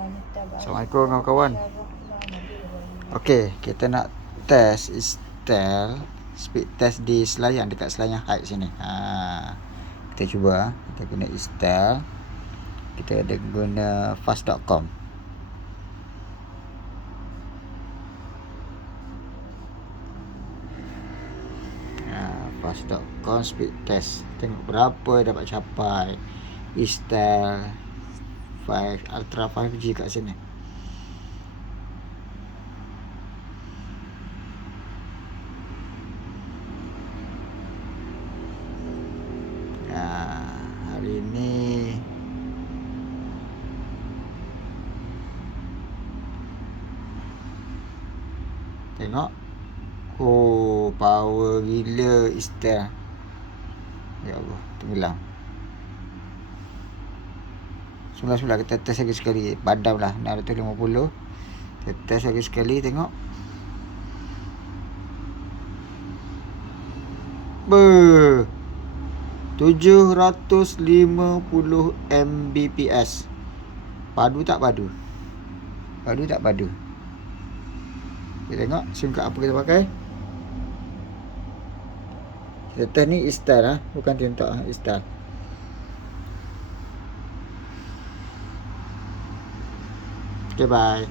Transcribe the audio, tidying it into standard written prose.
Assalamualaikum kawan-kawan. Okey, kita nak test Istel speed test di Selayang, dekat Selayang Heights sini. Kita cuba. Kita guna Istel. Kita ada guna fast.com. Fast.com speed test. Tengok berapa dapat capai Istel 5 Ultra 5G kat sini. Hari ini tengok, power gila Istel. Ya Allah, tenggelam. Semula kita test lagi sekali. Padam lah 650. Kita test lagi sekali, tengok. 750 Mbps. Padu tak padu? Padu tak padu? Kita tengok SIM card apa kita pakai. Kita test ni Istel bukan TikTok, Istel. Okay, bye.